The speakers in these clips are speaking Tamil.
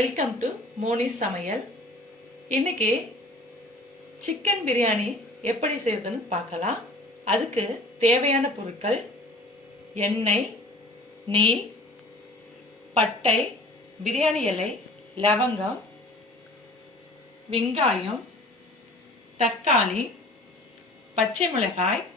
வெல்கம் டு மோனி சமையல். இன்னைக்கு சிக்கன் பிரியாணி எப்படி செய்யறதுன்னு பார்க்கலாம். அதுக்கு தேவையான பொருட்கள்: எண்ணெய், நெய், பட்டை, பிரியாணி இலை, லவங்கம், வெங்காயம், தக்காளி, பச்சை மிளகாய்,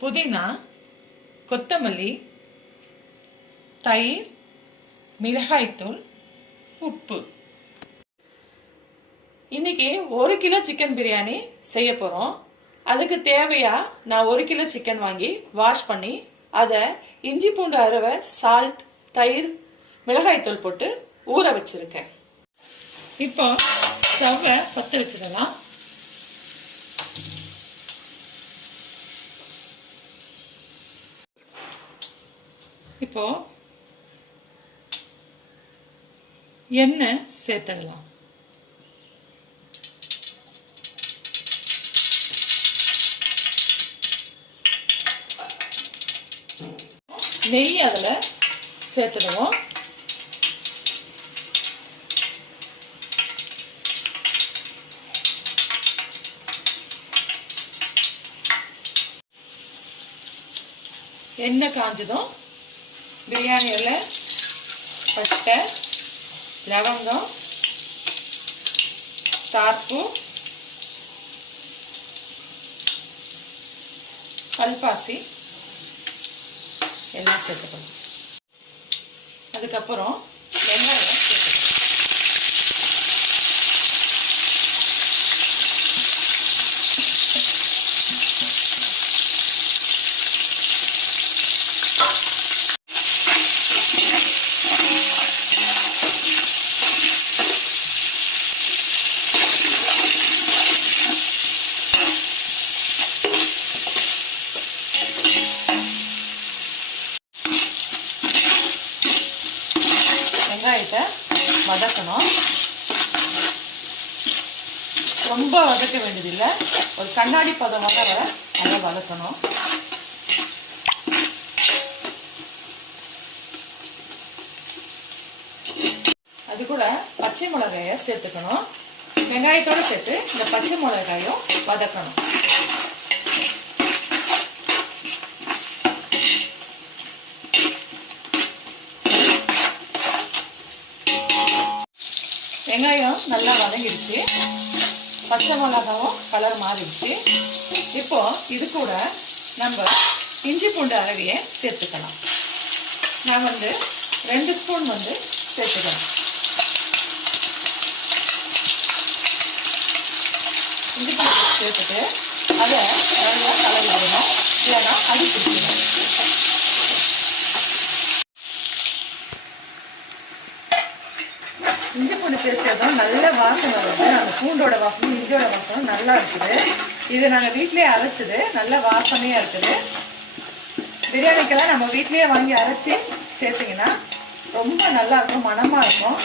புதினா, கொத்தமல்லி, தயிர், மிளகாய்த்தூள், உப்பு. இன்னைக்கு 1 கிலோ சிக்கன் பிரியாணி செய்ய போறோம். அதுக்கு தேவையா நான் 1 கிலோ சிக்கன் வாங்கி வாஷ் பண்ணி அதை இஞ்சி பூண்டு அரைவை, சால்ட், தயிர், மிளகாய்த்தூள் போட்டு ஊற வச்சிருக்கேன். இப்போ ஸ்டவ்வை பற்ற வச்சிடலாம். இப்போ எண்ணெய் சேர்த்துடலாம். நெய் அதில் சேர்த்துடுவோம். எண்ணெய் காஞ்சதும் பிரியாணி இலை, பட்டை, லவங்கம், ஸ்டார் பூ, கல்பாசி எல்லாம் சேர்த்துக்கணும். அதுக்கப்புறம் வெங்காயம் சேர்த்துக்கணும். வெங்காயத்தை வதக்கணும். ரொம்ப வதக்க வேண்டியதில்லை, ஒரு கண்ணாடி பதம் வர நல்லா வதக்கணும். அது கூட பச்சை மிளகாயை சேர்த்துக்கணும். வெங்காயத்தோடு சேர்த்து இந்த பச்சை மிளகாயும் வதக்கணும். வெங்காயம் நல்லா வதங்கிடுச்சு, பச்சை மிளகாவும் கலர் மாறிடுச்சு. இப்போ இது கூட நம்ம இஞ்சி பூண்டு அரைவையை சேர்த்துக்கலாம். நான் 2 ஸ்பூன் சேர்த்துக்கலாம். இஞ்சி பூண்டு சேர்த்துட்டு அதை நல்லா கலர் விடணும், இல்லைன்னா அடி பிடிக்கணும். இஞ்சி பூண்டு சேர்த்ததும் நல்ல வாசனை வருது. அந்த பூண்டோட வாசனும் இஞ்சியோட வாசனும் நல்லா இருக்குது. இது நாங்கள் வீட்லேயே அரைச்சது, நல்ல வாசனையாக இருக்குது. பிரியாணிக்கெல்லாம் நம்ம வீட்லேயே வாங்கி அரைச்சி சேர்த்திங்கன்னா ரொம்ப நல்லா இருக்கும், மணமாக இருக்கும்.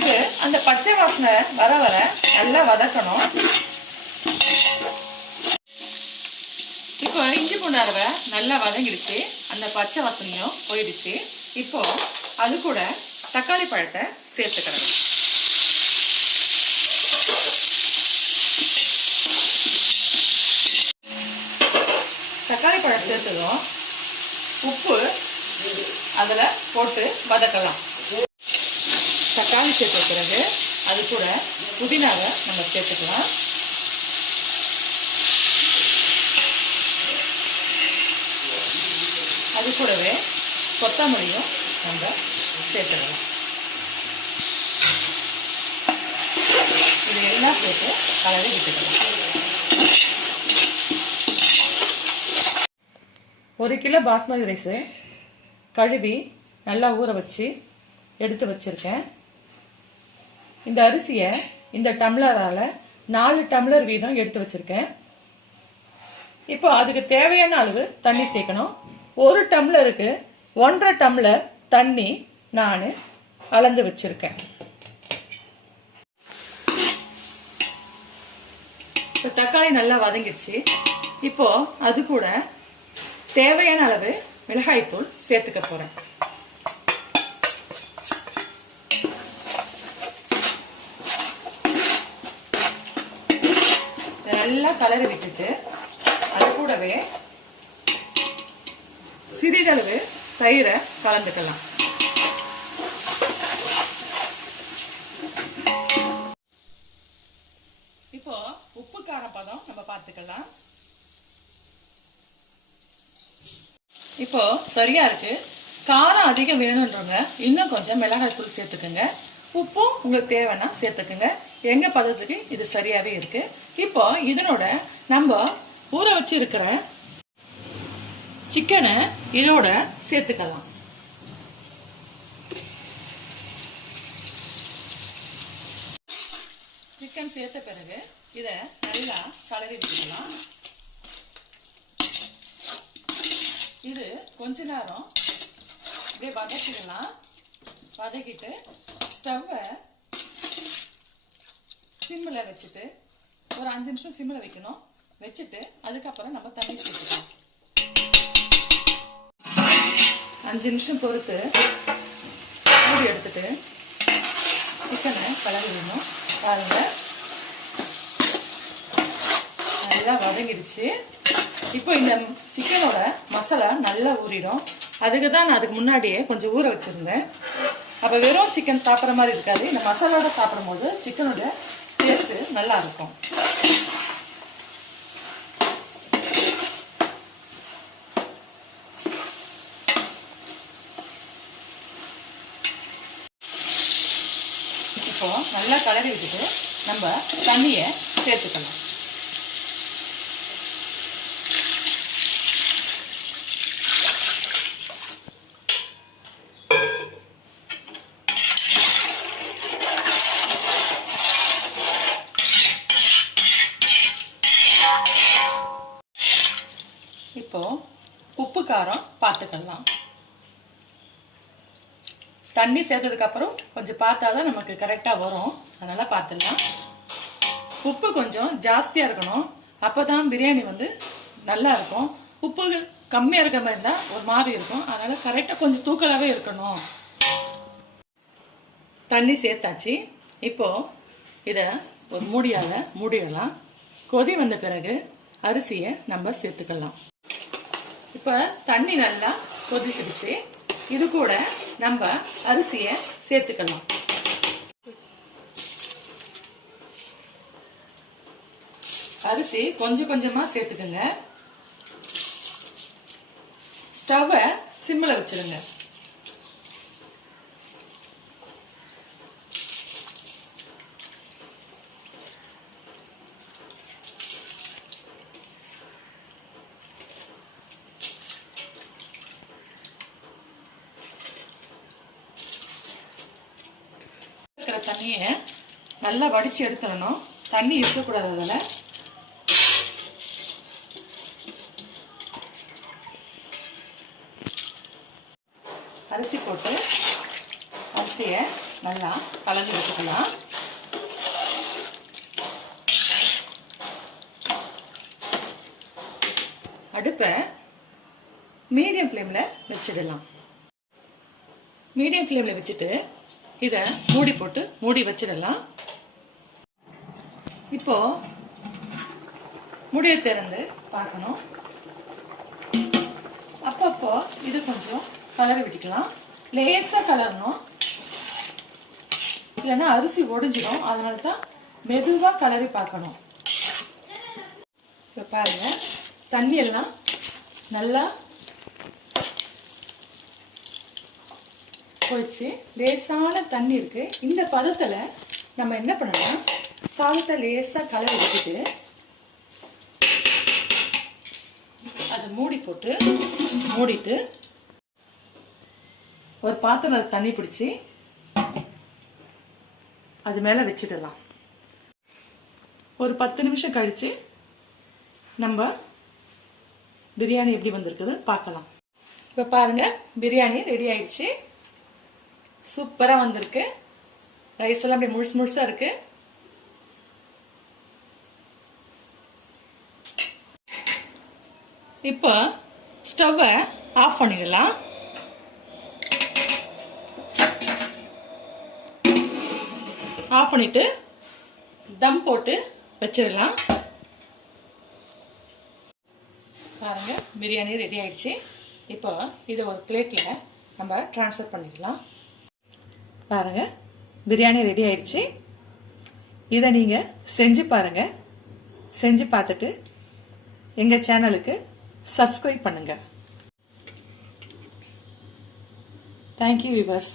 இது அந்த பச்சை வாசனை வர வர நல்லா வதக்கணும். இப்போ இஞ்சி பூண்டு அரைவை நல்லா வதங்கிடுச்சு, அந்த பச்சை வாசனையும் போயிடுச்சு. இப்போ அது கூட தக்காளி பழத்தை சேர்த்துக்கிறேன். தக்காளி பழம் சேர்த்ததும் உப்பு அதில் போட்டு வதக்கலாம். தக்காளி சேர்த்த பிறகு அது கூட புதினாவை நம்ம சேர்த்துக்கலாம். அது கூடவே கொத்தமல்லியும் நம்ம சேர்த்துக்கலாம். இது எல்லாம் சேர்த்து கலரி விட்டுக்கலாம். 1 கிலோ பாஸ்மதி ரைஸு கழுவி நல்லா ஊற வச்சு எடுத்து வச்சிருக்கேன். இந்த அரிசியை இந்த டம்ளரால் 4 டம்ளர் வீதம் எடுத்து வச்சிருக்கேன். இப்போ அதுக்கு தேவையான அளவு தண்ணி சேர்க்கணும். 1 டம்ளருக்கு 1.5 டம்ளர் தண்ணி நான் அளந்து வச்சிருக்கேன். தக்காளி நல்லா வதங்கிடுச்சு. இப்போ அது கூட தேவையான அளவு மிளகாய்த்தூள் சேர்த்துக்க போறேன். நல்லா கலரி விட்டுட்டு அது கூடவே சிறிதளவு தயிரை கலந்துக்கலாம். இப்போ உப்பு கார பதம் நம்ம பார்த்துக்கலாம். இப்போ சரியா இருக்கு. காரம் அதிகம் வேணுன்றவங்க இன்னும் கொஞ்சம் மிளகாய் தூள் சேர்த்துக்குங்க. உப்பும் உங்களுக்கு தேவைன்னா சேர்த்துக்குங்க. எங்க பதத்துக்கு இது சரியாவே இருக்கு. இப்போ இதனோட நம்ம ஊற வச்சு இருக்கிற சிக்கனை இதோட சேர்த்துக்கலாம். சிக்கன் சேர்த்த பிறகு இத நல்லா கலரி விட்டுக்கலாம். இது கொஞ்ச நேரம் இப்படியே வதக்கிடலாம். வதக்கிட்டு ஸ்டவ்வை சிம்மில் வச்சுட்டு ஒரு 5 நிமிஷம் சிம்மில் வைக்கணும். வச்சுட்டு அதுக்கப்புறம் நம்ம தண்ணி சேர்த்துக்கலாம். 5 நிமிஷம் பொறுத்து மூடி எடுத்துட்டு சிக்கனை கலரிடணும். பாருங்க, நல்லா வதங்கிடுச்சு. இப்போ இந்த சிக்கனோட மசாலா நல்லா ஊறிடும். அதுக்கு தான் நான் அதுக்கு முன்னாடியே கொஞ்சம் ஊற வச்சிருந்தேன். அப்போ வெறும் சிக்கன் சாப்பிட்ற மாதிரி இருக்காது. இந்த மசாலோட சாப்பிடும் போது சிக்கனோட டேஸ்ட் நல்லா இருக்கும். இப்போ நல்லா கலரி விட்டுட்டு நம்ம தண்ணியை சேர்த்துக்கலாம். இப்போ உப்பு காரம் பார்த்துக்கலாம். தண்ணி சேர்த்ததுக்கு அப்புறம் கொஞ்சம் பார்த்தாதான் நமக்கு கரெக்டா வரும். அதனால பார்த்துடலாம். உப்பு கொஞ்சம் ஜாஸ்தியா இருக்கணும். அப்பதான் பிரியாணி நல்லா இருக்கும். உப்பு கம்மியா இருக்கிற மாதிரி இருந்தா ஒரு மாதிரி இருக்கும். அதனால கரெக்டா கொஞ்சம் தூக்கலாவே இருக்கணும். தண்ணி சேர்த்தாச்சு. இப்போ இத ஒரு மூடியால மூடிடலாம். கொதி வந்த பிறகு அரிசியை நம்ம சேர்த்துக்கலாம். இப்ப தண்ணி நல்லா கொதிச்சிடுச்சு. இது கூட நம்ம அரிசியை சேர்த்துக்கலாம். அரிசி கொஞ்சம் கொஞ்சமா சேர்த்துக்கங்க. ஸ்டவ்வை சிம்மில் வச்சிருங்க. தண்ணியை நல்லா வடிச்சு எடுத்துடணும். தண்ணி இருக்கக்கூடாது. அதில் அரிசி போட்டு அரிசியை நல்லா கலந்து எடுத்துக்கலாம். அடுப்பை மீடியம் ஃப்ளேம்ல வச்சிடலாம். மீடியம் ஃப்ளேம்ல வச்சுட்டு இத மூடி போட்டு மூடி வச்சிடலாம். இப்போ முடியை திறந்து பார்க்கணும். அப்பப்போ இது கொஞ்சம் கலரி விட்டுக்கலாம். லேசா கலரணும், இல்லைன்னா அரிசி ஒடிஞ்சிடும். அதனால தான் மெதுவா கலரி பார்க்கணும். இப்ப பாருங்க, தண்ணி எல்லாம் நல்லா போயிடுச்சு. லேசான தண்ணி இருக்கு. இந்த பதத்துல நம்ம என்ன பண்ணலாம், சாதத்தை லேசா கலரி விட்டுட்டு அதை மூடி போட்டு மூடிட்டு ஒரு பாத்திரம் தண்ணி பிடிச்சி அது மேல வச்சிடலாம். ஒரு 10 நிமிஷம் கழிச்சு நம்ம பிரியாணி எப்படி வந்திருக்குது பார்க்கலாம். இப்ப பாருங்க, பிரியாணி ரெடி ஆயிடுச்சு. சூப்பரா வந்திருக்கு. ரைஸ் எல்லாம் அப்படியே முழுசு முழுசா இருக்கு. இப்போ ஸ்டவ்வை ஆஃப் பண்ணிடலாம். ஆஃப் பண்ணிட்டு தம் போட்டு வச்சிடலாம். பாருங்க பிரியாணி ரெடி ஆயிடுச்சு. இப்போ இதை ஒரு பிளேட்டில் நம்ம ட்ரான்ஸ்ஃபர் பண்ணிக்கலாம். பாருங்க பிரியாணி ரெடி ஆயிடுச்சு. இதை நீங்கள் செஞ்சு பாருங்க. செஞ்சு பார்த்துட்டு எங்கள் சேனலுக்கு சப்ஸ்கிரைப் பண்ணுங்க. Thank you viewers.